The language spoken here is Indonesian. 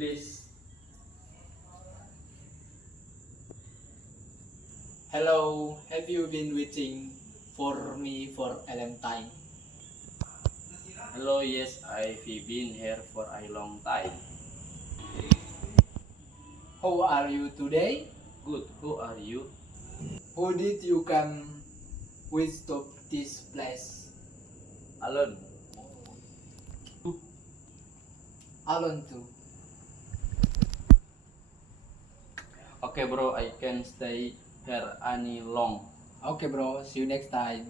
please. Hello, have you been waiting for me for a long time? Hello, yes, I've been here for a long time. How are you today? Good, who are you? Who did you come with to this place? Alone. Alone too. Okay, bro, I can stay here any long. Okay bro, see you next time.